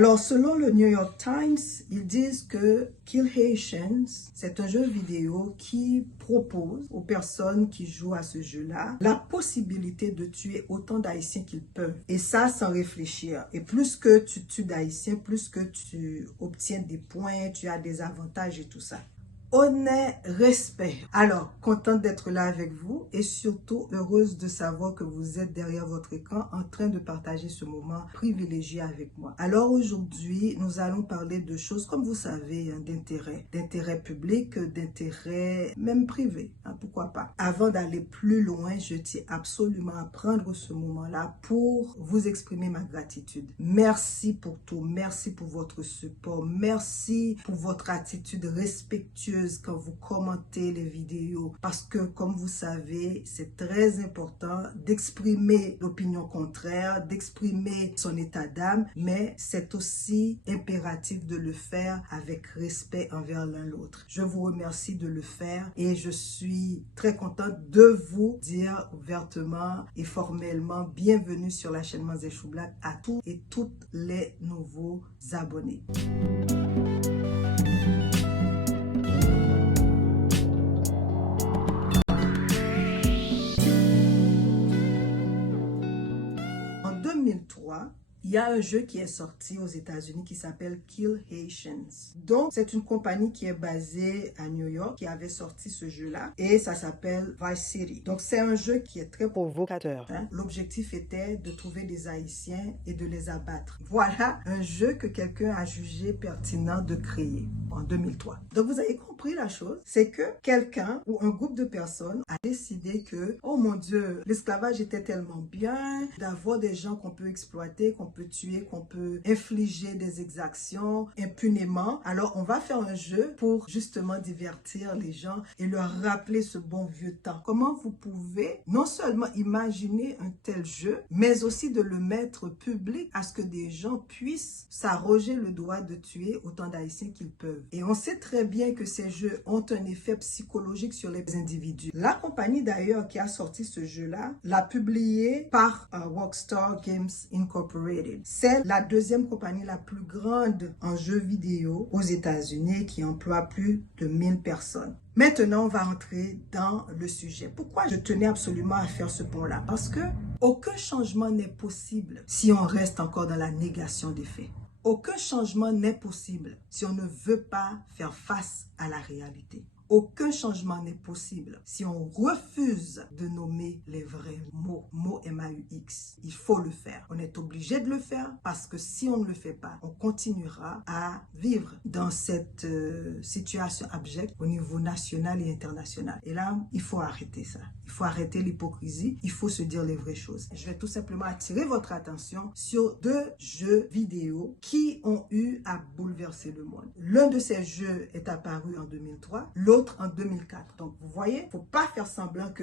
Alors, selon le New York Times, ils disent que Kill Haitians, c'est un jeu vidéo qui propose aux personnes qui jouent à ce jeu-là la possibilité de tuer autant d'Haïtiens qu'ils peuvent. Et ça, sans réfléchir. Et plus que tu tues d'Haïtiens, plus que tu obtiens des points, tu as des avantages et tout ça. Honnête respect. Alors, contente d'être là avec vous et surtout heureuse de savoir que vous êtes derrière votre écran en train de partager ce moment privilégié avec moi. Alors aujourd'hui, nous allons parler de choses, comme vous savez, d'intérêt public, d'intérêt même privé, pourquoi pas. Avant d'aller plus loin, je tiens absolument à prendre ce moment-là pour vous exprimer ma gratitude. Merci pour tout, merci pour votre support, merci pour votre attitude respectueuse quand vous commentez les vidéos parce que comme vous savez c'est très important d'exprimer l'opinion contraire, d'exprimer son état d'âme, mais c'est aussi impératif de le faire avec respect envers l'un l'autre. Je vous remercie de le faire et je suis très contente de vous dire ouvertement et formellement bienvenue sur la chaîne Manzé Chou Black à tous et toutes les nouveaux abonnés. En 2003, il y a un jeu qui est sorti aux États-Unis qui s'appelle Kill Haitians. Donc, c'est une compagnie qui est basée à New York qui avait sorti ce jeu-là et ça s'appelle Vice City. Donc, c'est un jeu qui est très provocateur. L'objectif était de trouver des Haïtiens et de les abattre. Voilà un jeu que quelqu'un a jugé pertinent de créer en 2003. Donc, vous avez compris la chose, c'est que quelqu'un ou un groupe de personnes a décidé que, oh mon Dieu, l'esclavage était tellement bien d'avoir des gens qu'on peut exploiter, qu'on peut tuer, qu'on peut infliger des exactions impunément. Alors, on va faire un jeu pour justement divertir les gens et leur rappeler ce bon vieux temps. Comment vous pouvez non seulement imaginer un tel jeu, mais aussi de le mettre public à ce que des gens puissent s'arroger le droit de tuer autant d'Haïtiens qu'ils peuvent. Et on sait très bien que ces jeux ont un effet psychologique sur les individus. La compagnie d'ailleurs qui a sorti ce jeu-là l'a publié par Rockstar Games Incorporated. C'est la deuxième compagnie la plus grande en jeux vidéo aux États-Unis qui emploie plus de 1000 personnes. Maintenant, on va entrer dans le sujet. Pourquoi je tenais absolument à faire ce pont-là? Parce que aucun changement n'est possible si on reste encore dans la négation des faits. Aucun changement n'est possible si on ne veut pas faire face à la réalité. Aucun changement n'est possible si on refuse de nommer les vrais mots. Mots M-A-U-X. Il faut le faire. On est obligé de le faire parce que si on ne le fait pas, on continuera à vivre dans cette situation abjecte au niveau national et international. Et là, il faut arrêter ça. Il faut arrêter l'hypocrisie. Il faut se dire les vraies choses. Je vais tout simplement attirer votre attention sur deux jeux vidéo qui ont eu à bouleverser le monde. L'un de ces jeux est apparu en 2003, l'autre en 2004. Donc, vous voyez, il ne faut pas faire semblant que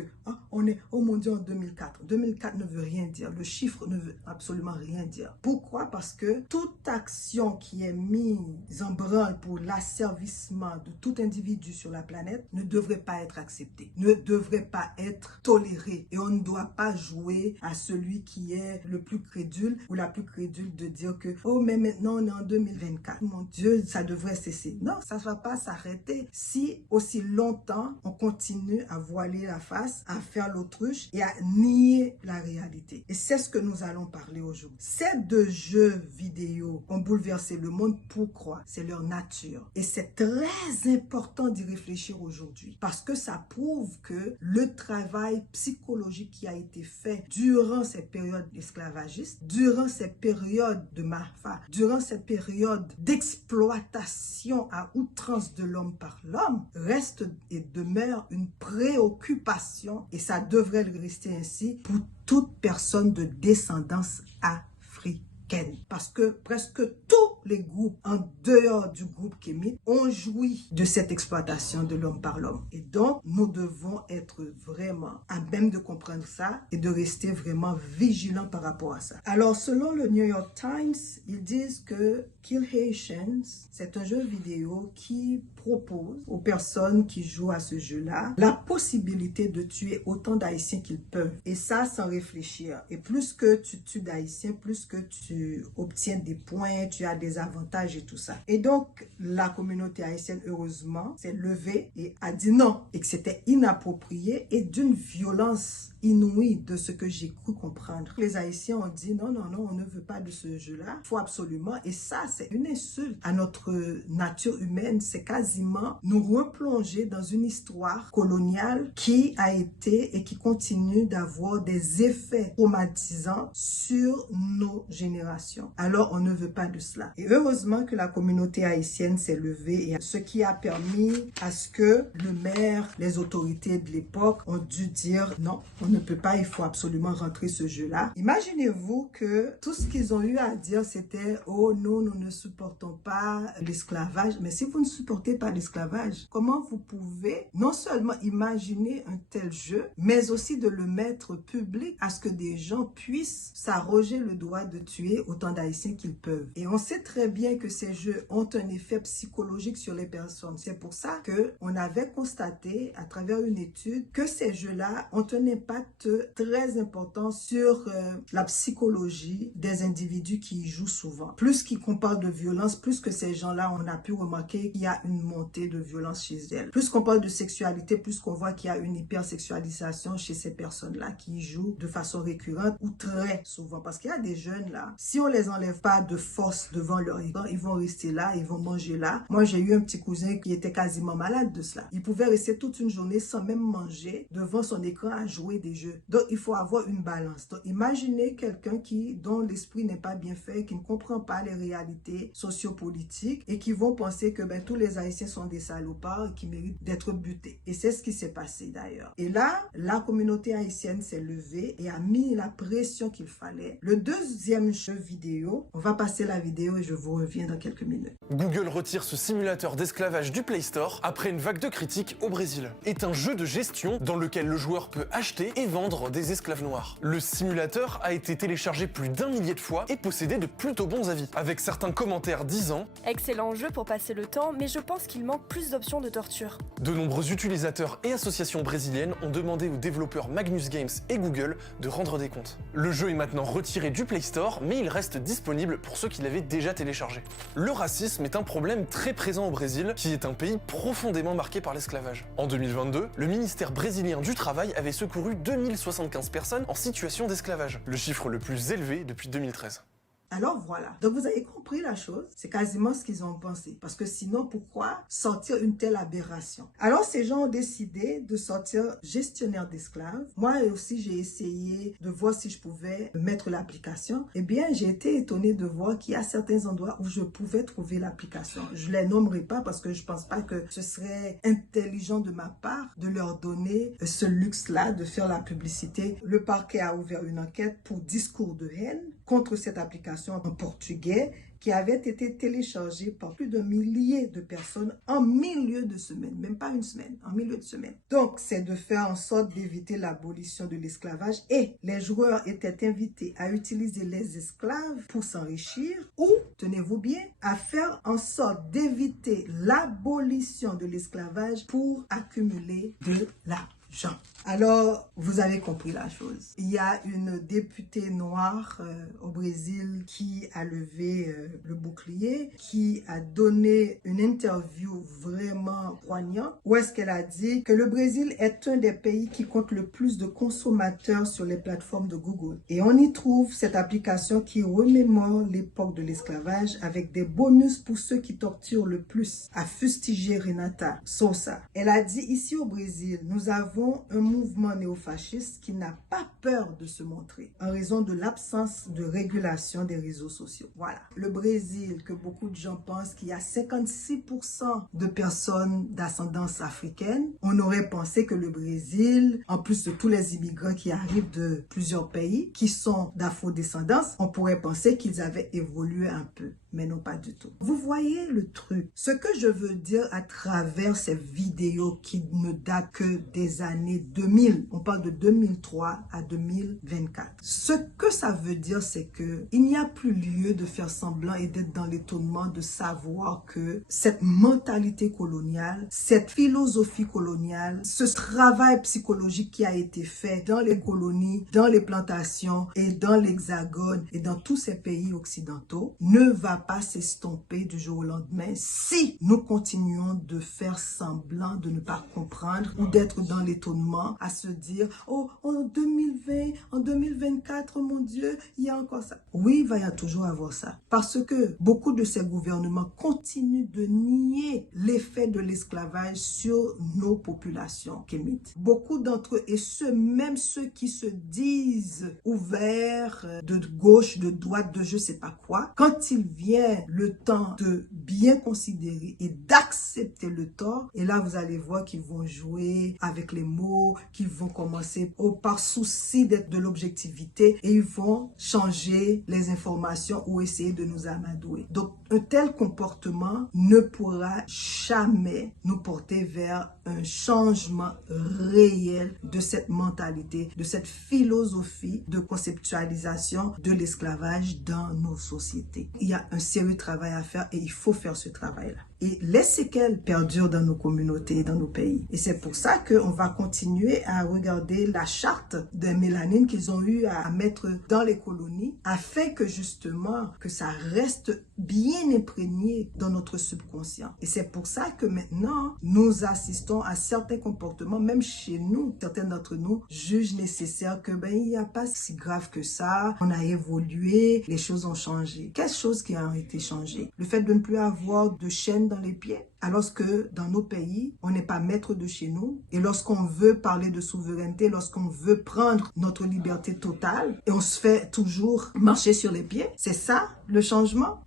on est, oh mon Dieu, en 2004. 2004 ne veut rien dire. Le chiffre ne veut absolument rien dire. Pourquoi? Parce que toute action qui est mise en branle pour l'asservissement de tout individu sur la planète ne devrait pas être acceptée, ne devrait pas être tolérée. Et on ne doit pas jouer à celui qui est le plus crédule ou la plus crédule de dire que, oh, mais maintenant on est en 2024. Mon Dieu, ça devrait cesser. Non, ça ne va pas s'arrêter si aussi longtemps on continue à voiler la face, à faire l'autruche et à nier la réalité. Et c'est ce que nous allons parler aujourd'hui. Ces deux jeux vidéo ont bouleversé le monde. Pourquoi? C'est leur nature. Et c'est très important d'y réfléchir aujourd'hui parce que ça prouve que le travail psychologique qui a été fait durant ces périodes esclavagistes, durant ces périodes de malfa, durant cette période d'exploitation à outrance de l'homme par l'homme, reste et demeure une préoccupation et ça devrait le rester ainsi pour toute personne de descendance africaine. Parce que presque tous les groupes en dehors du groupe kémite ont joui de cette exploitation de l'homme par l'homme. Et donc, nous devons être vraiment à même de comprendre ça et de rester vraiment vigilants par rapport à ça. Alors, selon le New York Times, ils disent que Kill Haitians, c'est un jeu vidéo qui propose aux personnes qui jouent à ce jeu-là la possibilité de tuer autant d'Haïtiens qu'ils peuvent. Et ça, sans réfléchir. Et plus que tu tues d'Haïtiens, plus que tu obtiens des points, tu as des avantages et tout ça. Et donc, la communauté haïtienne, heureusement, s'est levée et a dit non, et que c'était inapproprié et d'une violence inouïe de ce que j'ai cru comprendre. Les Haïtiens ont dit non, non, non, on ne veut pas de ce jeu-là. Il faut absolument. Et ça, c'est une insulte à notre nature humaine. C'est quasiment nous replonger dans une histoire coloniale qui a été et qui continue d'avoir des effets traumatisants sur nos générations. Alors, on ne veut pas de cela. Et heureusement que la communauté haïtienne s'est levée, et ce qui a permis à ce que le maire, les autorités de l'époque ont dû dire non, on ne peut pas, il faut absolument rentrer ce jeu-là. Imaginez-vous que tout ce qu'ils ont eu à dire, c'était « Oh non, nous ne supportons pas l'esclavage ». Mais si vous ne supportez pas l'esclavage, comment vous pouvez non seulement imaginer un tel jeu, mais aussi de le mettre public à ce que des gens puissent s'arroger le droit de tuer autant d'Haïtiens qu'ils peuvent. Et on sait très bien que ces jeux ont un effet psychologique sur les personnes. C'est pour ça qu'on avait constaté à travers une étude que ces jeux-là ont un impact très important sur la psychologie des individus qui y jouent souvent. Plus qu'on parle de violence, plus que ces gens-là, on a pu remarquer qu'il y a une montée de violence chez elles. Plus qu'on parle de sexualité, plus qu'on voit qu'il y a une hypersexualisation chez ces personnes-là qui y jouent de façon récurrente ou très souvent. Parce qu'il y a des jeunes là, si on les enlève pas de force devant leur écran, ils vont rester là, ils vont manger là. Moi, j'ai eu un petit cousin qui était quasiment malade de cela. Il pouvait rester toute une journée sans même manger devant son écran à jouer des jeux. Donc, il faut avoir une balance. Donc, imaginez quelqu'un dont l'esprit n'est pas bien fait, qui ne comprend pas les réalités sociopolitiques et qui vont penser que tous les Haïtiens sont des salopards qui méritent d'être butés. Et c'est ce qui s'est passé d'ailleurs. Et là, la communauté haïtienne s'est levée et a mis la pression qu'il fallait. Le deuxième jeu vidéo, on va passer la vidéo et je vous reviens dans quelques minutes. Google retire ce simulateur d'esclavage du Play Store après une vague de critiques au Brésil. C'est un jeu de gestion dans lequel le joueur peut acheter et vendre des esclaves noirs. Le simulateur a été téléchargé plus d'1 millier de fois et possédait de plutôt bons avis, avec certains commentaires disant « Excellent jeu pour passer le temps, mais je pense qu'il manque plus d'options de torture. » De nombreux utilisateurs et associations brésiliennes ont demandé aux développeurs Magnus Games et Google de rendre des comptes. Le jeu est maintenant retiré du Play Store, mais il reste disponible pour ceux qui l'avaient déjà téléchargé. Le racisme est un problème très présent au Brésil, qui est un pays profondément marqué par l'esclavage. En 2022, le ministère brésilien du Travail avait secouru 2075 personnes en situation d'esclavage, le chiffre le plus élevé depuis 2013. Alors voilà, donc vous avez compris la chose, c'est quasiment ce qu'ils ont pensé. Parce que sinon, pourquoi sortir une telle aberration? Alors ces gens ont décidé de sortir gestionnaire d'esclaves. Moi aussi, j'ai essayé de voir si je pouvais mettre l'application. Eh bien, j'ai été étonnée de voir qu'il y a certains endroits où je pouvais trouver l'application. Je les nommerai pas parce que je pense pas que ce serait intelligent de ma part de leur donner ce luxe-là de faire la publicité. Le parquet a ouvert une enquête pour discours de haine contre cette application en portugais qui avait été téléchargée par plus de milliers de personnes en milieu de semaine, même pas une semaine, en milieu de semaine. Donc, c'est de faire en sorte d'éviter l'abolition de l'esclavage et les joueurs étaient invités à utiliser les esclaves pour s'enrichir ou, tenez-vous bien, à faire en sorte d'éviter l'abolition de l'esclavage pour accumuler de l'argent. Alors, vous avez compris la chose. Il y a une députée noire au Brésil qui a levé le bouclier, qui a donné une interview vraiment poignante, où est-ce qu'elle a dit que le Brésil est un des pays qui compte le plus de consommateurs sur les plateformes de Google. Et on y trouve cette application qui remémore l'époque de l'esclavage avec des bonus pour ceux qui torturent le plus, a fustigé Renata Sousa. Elle a dit ici au Brésil, nous avons un mouvement néofasciste qui n'a pas peur de se montrer en raison de l'absence de régulation des réseaux sociaux. Voilà. Le Brésil, que beaucoup de gens pensent qu'il y a 56% de personnes d'ascendance africaine, on aurait pensé que le Brésil, en plus de tous les immigrants qui arrivent de plusieurs pays, qui sont d'afro-descendance, on pourrait penser qu'ils avaient évolué un peu. Mais non, pas du tout. Vous voyez le truc. Ce que je veux dire à travers ces vidéos qui ne datent que des années 2000. On parle de 2003 à 2024. Ce que ça veut dire, c'est que il n'y a plus lieu de faire semblant et d'être dans l'étonnement de savoir que cette mentalité coloniale, cette philosophie coloniale, ce travail psychologique qui a été fait dans les colonies, dans les plantations et dans l'Hexagone et dans tous ces pays occidentaux ne va pas s'estomper du jour au lendemain si nous continuons de faire semblant de ne pas comprendre ou d'être dans l'étonnement à se dire « Oh, en 2020, en 2024, oh mon Dieu, il y a encore ça. » Oui, il va y toujours avoir ça. Parce que beaucoup de ces gouvernements continuent de nier l'effet de l'esclavage sur nos populations kémites. Beaucoup d'entre eux, et même ceux qui se disent ouverts, de gauche, de droite, de je sais pas quoi, quand il vient le temps de bien considérer et d'accepter le tort, et là vous allez voir qu'ils vont jouer avec les mots, qu'ils vont commencer par souci d'être de l'objectivité et ils vont changer les informations ou essayer de nous amadouer. Donc un tel comportement ne pourra jamais nous porter vers un changement réel de cette mentalité, de cette philosophie de conceptualisation de l'esclavage dans nos sociétés. Il y a un sérieux travail à faire et il faut faire ce travail-là. Et les séquelles perdurent dans nos communautés et dans nos pays. Et c'est pour ça qu'on va continuer à regarder la charte de mélanine qu'ils ont eu à mettre dans les colonies afin que justement que ça reste bien imprégné dans notre subconscient. Et c'est pour ça que maintenant, nous assistons à certains comportements, même chez nous, certains d'entre nous jugent nécessaire que il n'y a pas si grave que ça, on a évolué, les choses ont changé. Quelles choses qui ont été changées? Le fait de ne plus avoir de chaîne dans les pieds, alors que dans nos pays, on n'est pas maître de chez nous. Et lorsqu'on veut parler de souveraineté, lorsqu'on veut prendre notre liberté totale, et on se fait toujours marcher sur les pieds, c'est ça le changement?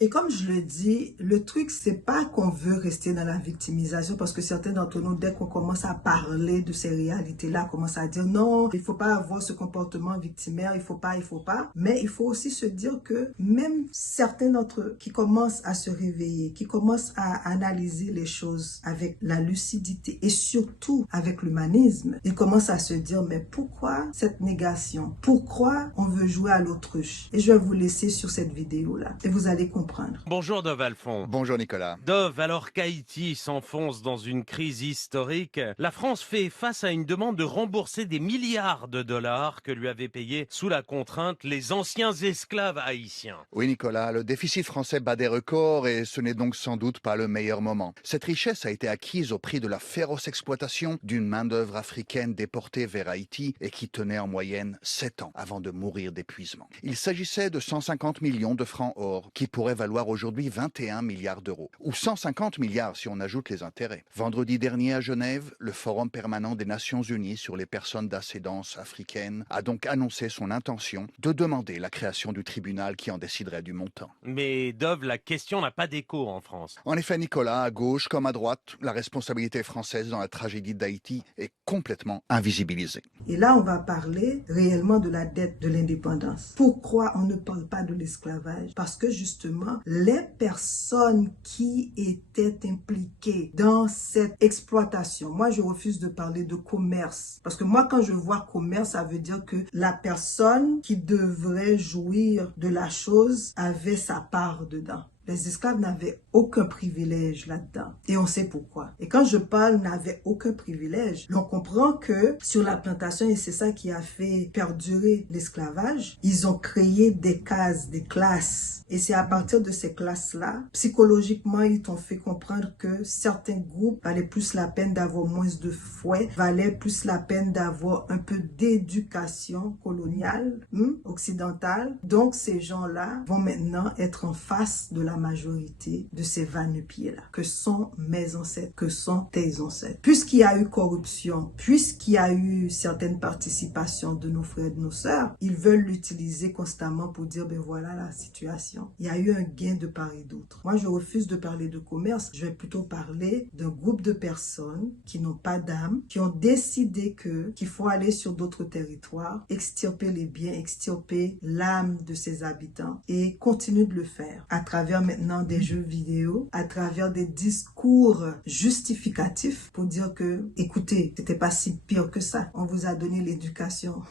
Et comme je le dis, le truc, c'est pas qu'on veut rester dans la victimisation, parce que certains d'entre nous, dès qu'on commence à parler de ces réalités-là, commencent à dire non, il faut pas avoir ce comportement victimaire, il faut pas. Mais il faut aussi se dire que même certains d'entre eux qui commencent à se réveiller, qui commencent à analyser les choses avec la lucidité et surtout avec l'humanisme, ils commencent à se dire mais pourquoi cette négation? Pourquoi on veut jouer à l'autruche? Et je vais vous laisser sur cette vidéo-là et vous allez comprendre. Bonjour Dov Alphon. Bonjour Nicolas. Dov, alors qu'Haïti s'enfonce dans une crise historique, la France fait face à une demande de rembourser des milliards de dollars que lui avaient payés sous la contrainte les anciens esclaves haïtiens. Oui Nicolas, le déficit français bat des records et ce n'est donc sans doute pas le meilleur moment. Cette richesse a été acquise au prix de la féroce exploitation d'une main-d'œuvre africaine déportée vers Haïti et qui tenait en moyenne 7 ans avant de mourir d'épuisement. Il s'agissait de 150 millions de francs or qui pourraient valoir aujourd'hui 21 milliards d'euros ou 150 milliards si on ajoute les intérêts. Vendredi dernier à Genève, le Forum permanent des Nations Unies sur les personnes d'ascendance africaine a donc annoncé son intention de demander la création du tribunal qui en déciderait du montant. Mais Dov, la question n'a pas d'écho en France. En effet, Nicolas, à gauche comme à droite, la responsabilité française dans la tragédie d'Haïti est complètement invisibilisée. Et là, on va parler réellement de la dette de l'indépendance. Pourquoi on ne parle pas de l'esclavage? Parce que justement, les personnes qui étaient impliquées dans cette exploitation, moi je refuse de parler de commerce. Parce que moi, quand je vois commerce, ça veut dire que la personne qui devrait jouir de la chose avait sa part dedans. Les esclaves n'avaient aucun privilège là-dedans. Et on sait pourquoi. Et quand je parle n'avaient aucun privilège, on comprend que sur la plantation, et c'est ça qui a fait perdurer l'esclavage, ils ont créé des cases, des classes. Et c'est à partir de ces classes-là, psychologiquement, ils t'ont fait comprendre que certains groupes valaient plus la peine d'avoir moins de fouet, valaient plus la peine d'avoir un peu d'éducation coloniale, occidentale. Donc ces gens-là vont maintenant être en face de la majorité de ces va-nu-pieds-là, que sont mes ancêtres, que sont tes ancêtres. Puisqu'il y a eu corruption, puisqu'il y a eu certaines participations de nos frères et de nos sœurs, ils veulent l'utiliser constamment pour dire, ben voilà la situation. Il y a eu un gain de part et d'autre. Moi, je refuse de parler de commerce, je vais plutôt parler d'un groupe de personnes qui n'ont pas d'âme, qui ont décidé qu'il faut aller sur d'autres territoires, extirper les biens, extirper l'âme de ses habitants et continuer de le faire à travers maintenant des jeux vidéo à travers des discours justificatifs pour dire que, écoutez, c'était pas si pire que ça. On vous a donné l'éducation.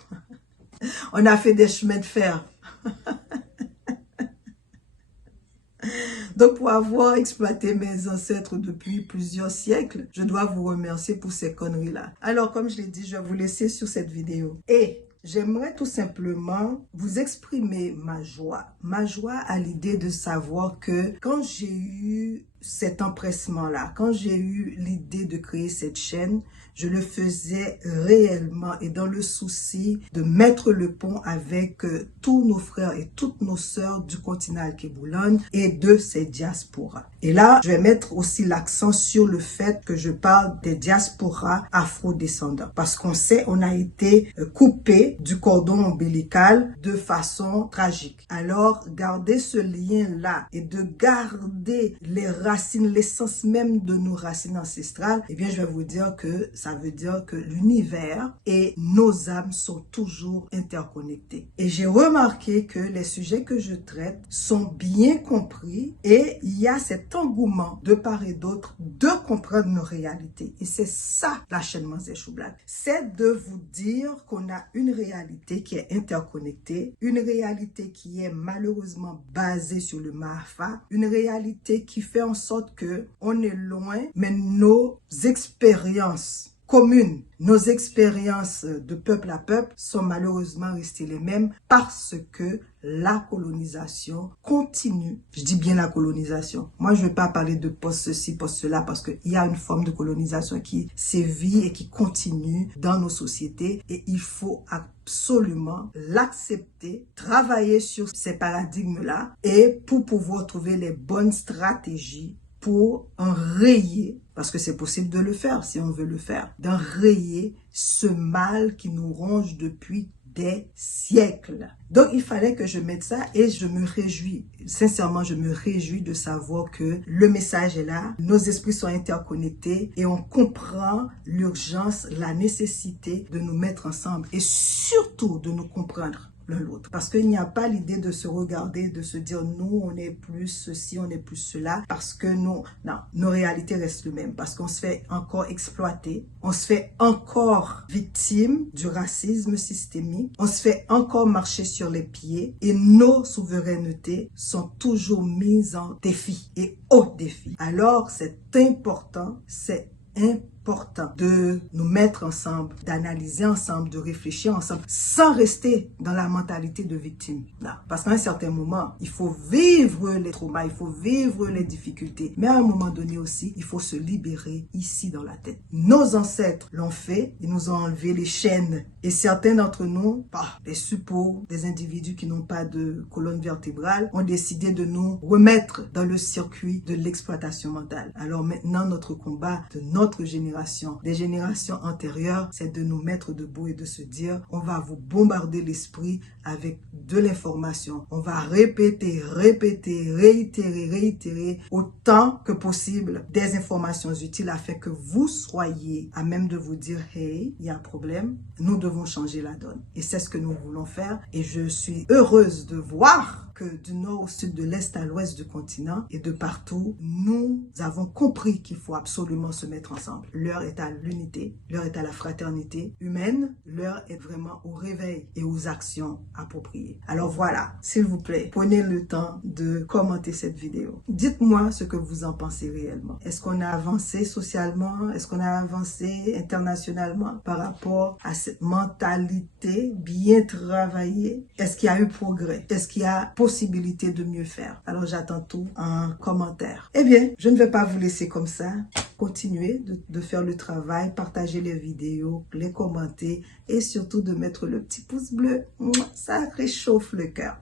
On a fait des chemins de fer. Donc, pour avoir exploité mes ancêtres depuis plusieurs siècles, je dois vous remercier pour ces conneries-là. Alors, comme je l'ai dit, je vais vous laisser sur cette vidéo. Et j'aimerais tout simplement vous exprimer ma joie à l'idée de savoir que quand j'ai eu cet empressement-là, quand j'ai eu l'idée de créer cette chaîne, je le faisais réellement et dans le souci de mettre le pont avec tous nos frères et toutes nos sœurs du continent Alkebulan et de ces diasporas. Et là, je vais mettre aussi l'accent sur le fait que je parle des diasporas afro-descendants. Parce qu'on sait, on a été coupé du cordon ombilical de façon tragique. Alors, garder ce lien-là et de garder les racines, l'essence même de nos racines ancestrales, eh bien, je vais vous dire que ça veut dire que l'univers et nos âmes sont toujours interconnectés. Et j'ai remarqué que les sujets que je traite sont bien compris et il y a cet engouement de part et d'autre de comprendre nos réalités. Et c'est ça la chaîne Manzé Choublack. C'est de vous dire qu'on a une réalité qui est interconnectée, une réalité qui est malheureusement basée sur le Mahafa, une réalité qui fait en sorte que on est loin, mais nos expériences communes, nos expériences de peuple à peuple sont malheureusement restées les mêmes parce que la colonisation continue. Je dis bien la colonisation. Moi, je ne vais pas parler de post-ceci, post-cela parce qu'il y a une forme de colonisation qui sévit et qui continue dans nos sociétés et il faut absolument l'accepter, travailler sur ces paradigmes-là et pour pouvoir trouver les bonnes stratégies pour enrayer, parce que c'est possible de le faire si on veut le faire, d'enrayer ce mal qui nous ronge depuis des siècles. Donc, il fallait que je mette ça et je me réjouis. Sincèrement, je me réjouis de savoir que le message est là, nos esprits sont interconnectés et on comprend l'urgence, la nécessité de nous mettre ensemble et surtout de nous comprendre l'un l'autre. Parce qu'il n'y a pas l'idée de se regarder, de se dire nous, on est plus ceci, on est plus cela, parce que non, nos réalités restent les mêmes, parce qu'on se fait encore exploiter, on se fait encore victime du racisme systémique, on se fait encore marcher sur les pieds et nos souverainetés sont toujours mises en défi et au défi. Alors, c'est important de nous mettre ensemble, d'analyser ensemble, de réfléchir ensemble, sans rester dans la mentalité de victime. Là. Parce qu'à un certain moment, il faut vivre les traumas, il faut vivre les difficultés. Mais à un moment donné aussi, il faut se libérer ici dans la tête. Nos ancêtres l'ont fait, ils nous ont enlevé les chaînes. Et certains d'entre nous, des suppôts, des individus qui n'ont pas de colonne vertébrale, ont décidé de nous remettre dans le circuit de l'exploitation mentale. Alors maintenant, notre combat de notre génération, des générations antérieures, c'est de nous mettre debout et de se dire, on va vous bombarder l'esprit avec de l'information. On va répéter, réitérer autant que possible des informations utiles afin que vous soyez à même de vous dire, hey, il y a un problème, nous devons changer la donne. Et c'est ce que nous voulons faire et je suis heureuse de voir que du nord au sud, de l'est à l'ouest du continent et de partout, nous avons compris qu'il faut absolument se mettre ensemble. L'heure est à l'unité, l'heure est à la fraternité humaine, l'heure est vraiment au réveil et aux actions appropriées. Alors voilà, s'il vous plaît, prenez le temps de commenter cette vidéo. Dites-moi ce que vous en pensez réellement. Est-ce qu'on a avancé socialement? Est-ce qu'on a avancé internationalement par rapport à cette mentalité bien travaillée? Est-ce qu'il y a eu progrès? Est-ce qu'il y a possibilité de mieux faire? Alors j'attends tout en commentaire. Eh bien, je ne vais pas vous laisser comme ça. Continuez de faire le travail, partager les vidéos, les commenter et surtout de mettre le petit pouce bleu. Ça réchauffe le cœur.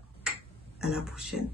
À la prochaine.